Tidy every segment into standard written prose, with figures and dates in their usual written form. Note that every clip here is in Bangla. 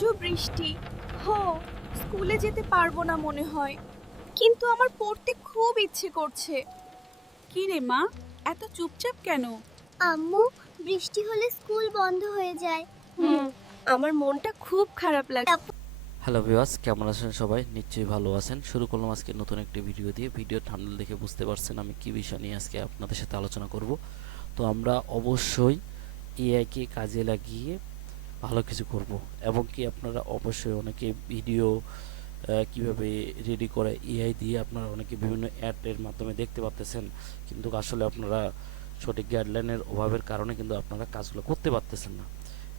আজও বৃষ্টি। হো, স্কুলে যেতে পারবো না মনে হয়, কিন্তু আমার পড়তে খুব ইচ্ছে করছে। কি রে মা, এত চুপচাপ কেন? আম্মু, বৃষ্টি হলে স্কুল বন্ধ হয়ে যায়। আমার মনটা খুব খারাপ লাগে। হ্যালো ভিউয়ার্স, কেমন আছেন সবাই? নিশ্চয়ই ভালো আছেন। শুরু করলাম আজকে নতুন একটি ভিডিও দিয়ে। ভিডিও থাম্বনেল দেখে বুঝতে পারছেন আমি কি বিষয় নিয়ে আজকে আপনাদের সাথে আলোচনা করব। তো আমরা অবশ্যই এআইকে কাজে লাগিয়ে ভালো কিছু করব, এবং কি আপনারা অবশ্যই অনেকে ভিডিও কিভাবে রেডি করে এআই দিয়ে আপনারা অনেকে বিভিন্ন অ্যাডের মাধ্যমে দেখতে পাচ্ছেন, কিন্তু আসলে আপনারা সঠিক গাইডলাইনের অভাবের কারণে কিন্তু আপনারা কাজগুলো করতে পারতেছেন না,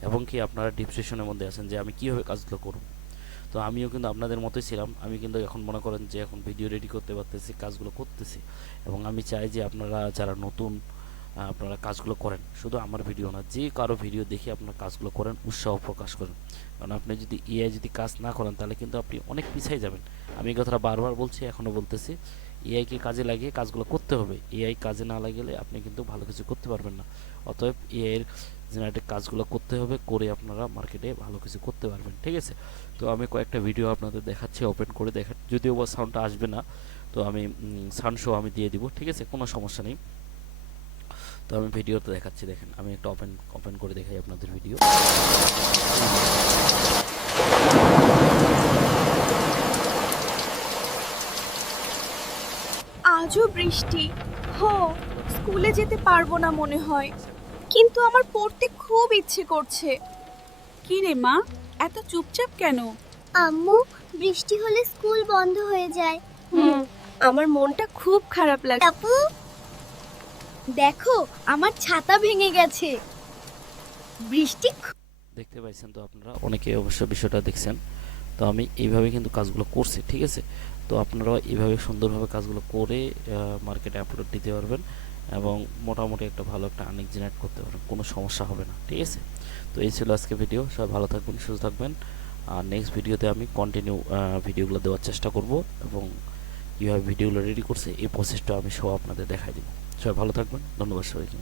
এবং কি আপনারা ডিপ্রেশনের মধ্যে আছেন যে আমি কীভাবে কাজগুলো করব। তো আমিও কিন্তু আপনাদের মতোই ছিলাম। আমি কিন্তু এখন মনে করেন যে এখন ভিডিও রেডি করতে পারতেছি, কাজগুলো করতেছি, এবং আমি চাই যে আপনারা যারা নতুন আপনারা কাজগুলো করেন, শুধু আমার ভিডিও না, যে কারো ভিডিও দেখে আপনারা কাজগুলো করেন, উৎসাহ প্রকাশ করেন। কারণ আপনি যদি এআই যদি কাজ না করেন তাহলে কিন্তু আপনি অনেক পিছিয়ে যাবেন। আমি এই কথাটা বারবার বলছি, এখনও বলতেছি, এআইকে কাজে লাগিয়ে কাজগুলো করতে হবে। এআই কাজে না লাগিয়ে আপনি কিন্তু ভালো কিছু করতে পারবেন না। অতএব এআইয়ের জেনারেটেড কাজগুলো করতে হবে, করে আপনারা মার্কেটে ভালো কিছু করতে পারবেন। ঠিক আছে? তো আমি কয়েকটা ভিডিও আপনাদের দেখাচ্ছি, ওপেন করে দেখা, যদিও বা সাউন্ডটা আসবে না, তো আমি সাউন্ড শো আমি দিয়ে দিব। ঠিক আছে, কোনো সমস্যা নেই। তো আমি ভিডিওতে দেখাচ্ছি, দেখেন আমি একটা ওপেন ওপেন করে দেখাই আপনাদের ভিডিও। আজও বৃষ্টি। হো, স্কুলে যেতে পারবো না মনে হয়, কিন্তু আমার পড়তে খুব ইচ্ছে করছে। কি রে মা, এত চুপচাপ কেন? আম্মু, বৃষ্টি হলে স্কুল বন্ধ হয়ে যায়। আমার মনটা খুব খারাপ লাগে। আপু, দেখো আমার ছাতা ভেঙে গেছে। বৃষ্টি দেখতে পাইছেন তো আপনারা, অনেকে অবশ্য বিষয়টা দেখছেন। তো আমি এইভাবে কিন্তু কাজগুলো করছি। ঠিক আছে? তো আপনারাও এইভাবে সুন্দরভাবে কাজগুলো করে মার্কেটে আপলোড দিতে পারবেন, এবং মোটামুটি একটা ভালো একটা আর্নিং জেনারেট করতে পারবেন, কোনো সমস্যা হবে না। ঠিক আছে? তো এই ছিল আজকে ভিডিও। সবাই ভালো থাকবেন, সুস্থ থাকবেন। আর নেক্সট ভিডিওতে আমি কন্টিনিউ ভিডিওগুলো দেওয়ার চেষ্টা করব, এবং কীভাবে ভিডিওগুলো রেডি করছে এই প্রসেসটা আমি সব আপনাদের দেখাই দেবো। সবাই ভালো থাকবেন, ধন্যবাদ সবাইকে।